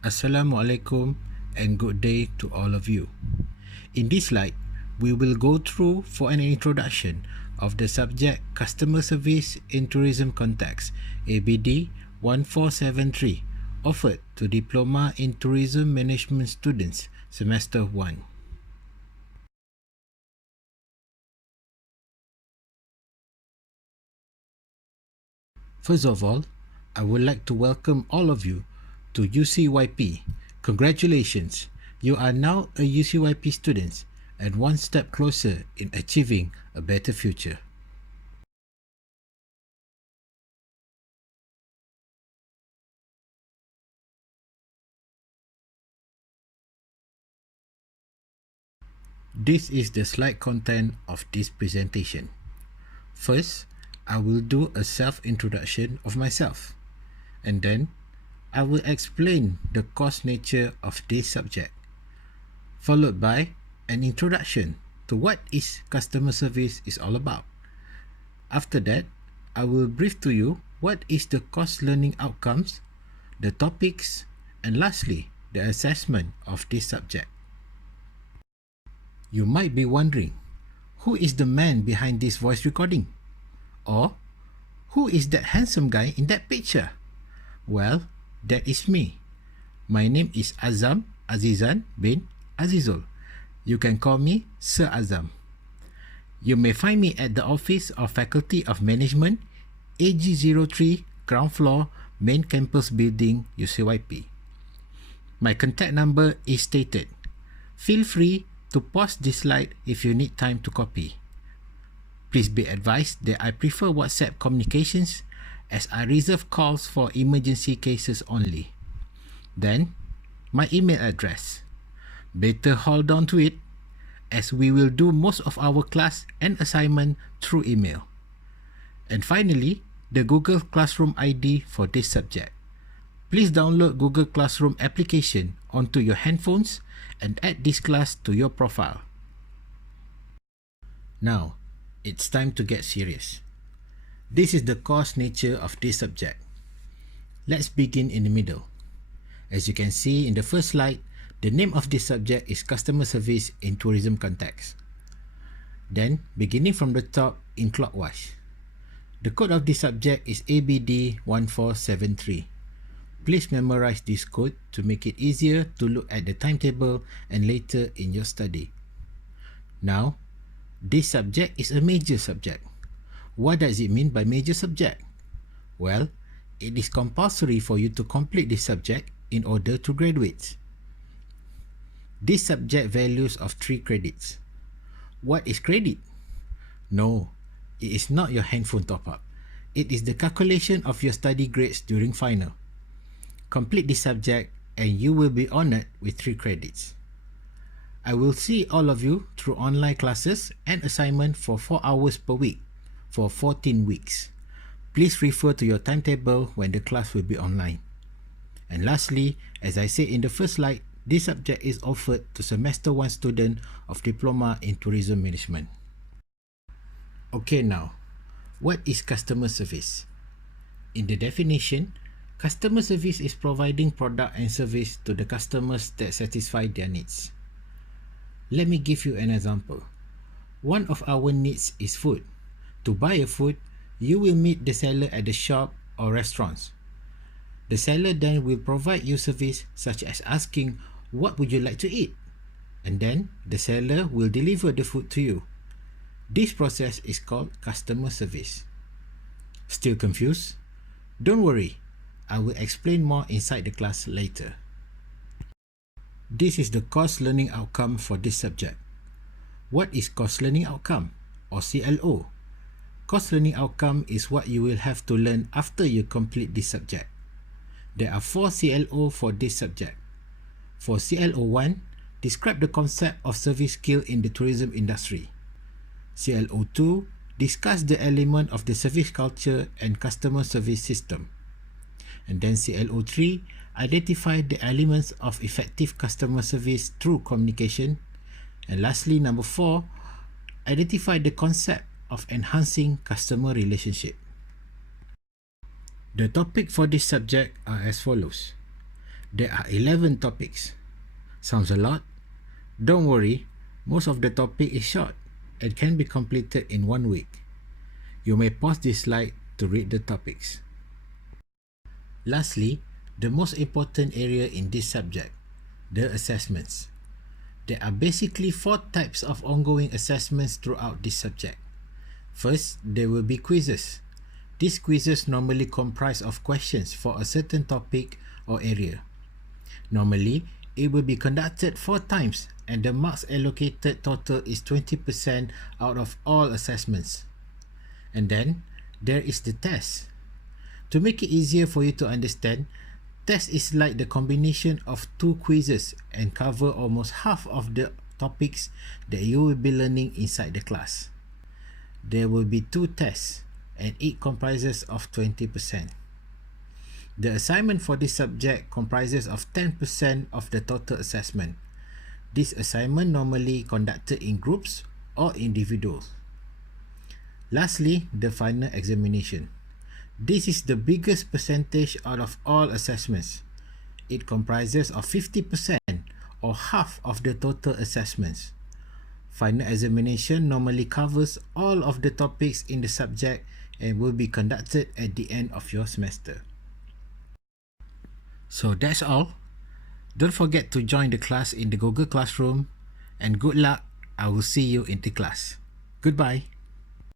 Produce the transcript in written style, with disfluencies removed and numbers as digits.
Assalamualaikum and good day to all of you. In this slide, we will go through for an introduction of the subject Customer Service in Tourism Context, ABD 1473, offered to Diploma in Tourism Management students, Semester 1. First of all, I would like to welcome all of you to UCYP. Congratulations, you are now a UCYP student and one step closer in achieving a better future. This is the slide content of this presentation. First, I will do a self-introduction of myself, and then I will explain the course nature of this subject, followed by an introduction to what is customer service is all about. After that, I will brief to you what is the course learning outcomes, the topics, and lastly, the assessment of this subject. You might be wondering, who is the man behind this voice recording? Or, who is that handsome guy in that picture? Well, that is me. My name is Azam Azizan bin Azizul. You can call me Sir Azam. You may find me at the Office of Faculty of Management, AG03, ground floor, main campus building, UCYP. My contact number is stated. Feel free to pause this slide if you need time to copy. Please be advised that I prefer WhatsApp communications as I reserve calls for emergency cases only. Then, my email address. Better hold on to it as we will do most of our class and assignment through email. And finally, the Google Classroom ID for this subject. Please download Google Classroom application onto your handphones and add this class to your profile. Now, it's time to get serious. This is the course nature of this subject. Let's begin in the middle. As you can see in the first slide, the name of this subject is Customer Service in Tourism Context. Then, beginning from the top in clockwise. The code of this subject is ABD 1473. Please memorize this code to make it easier to look at the timetable and later in your study. Now, this subject is a major subject. What does it mean by major subject? Well, it is compulsory for you to complete this subject in order to graduate. This subject values of 3 credits. What is credit? No, it is not your handphone top-up. It is the calculation of your study grades during final. Complete this subject and you will be honored with 3 credits. I will see all of you through online classes and assignment for 4 hours per week for 14 weeks. Please refer to your timetable when the class will be online. And lastly, as I said in the first slide, this subject is offered to Semester 1 student of Diploma in Tourism Management. Okay, now, what is customer service? In the definition, customer service is providing product and service to the customers that satisfy their needs. Let me give you an example. One of our needs is food. To buy a food, you will meet the seller at the shop or restaurants. The seller then will provide you service such as asking, what would you like to eat? And then the seller will deliver the food to you. This process is called customer service. Still confused? Don't worry, I will explain more inside the class later. This is the course learning outcome for this subject. What is course learning outcome or CLO? Course learning outcome is what you will have to learn after you complete this subject. There are 4 CLO for this subject. For CLO 1, describe the concept of service skill in the tourism industry. CLO 2, discuss the element of the service culture and customer service system. And then CLO 3, identify the elements of effective customer service through communication. And lastly, number 4, identify the concept of enhancing customer relationship. The topic for this subject are as follows. There are 11 topics. Sounds a lot? Don't worry, most of the topic is short and can be completed in 1 week. You may pause this slide to read the topics. Lastly, the most important area in this subject, the assessments. There are basically 4 types of ongoing assessments throughout this subject. First, there will be quizzes. These quizzes normally comprise of questions for a certain topic or area. Normally, it will be conducted 4 times and the marks allocated total is 20% out of all assessments. And then, there is the test. To make it easier for you to understand, test is like the combination of 2 quizzes and cover almost half of the topics that you will be learning inside the class. There will be 2 tests and it comprises of 20%. The assignment for this subject comprises of 10% of the total assessment. This assignment normally conducted in groups or individuals. Lastly, the final examination. This is the biggest percentage out of all assessments. It comprises of 50% or half of the total assessments. Final examination normally covers all of the topics in the subject and will be conducted at the end of your semester. So that's all. Don't forget to join the class in the Google Classroom and good luck. I will see you in the class. Goodbye.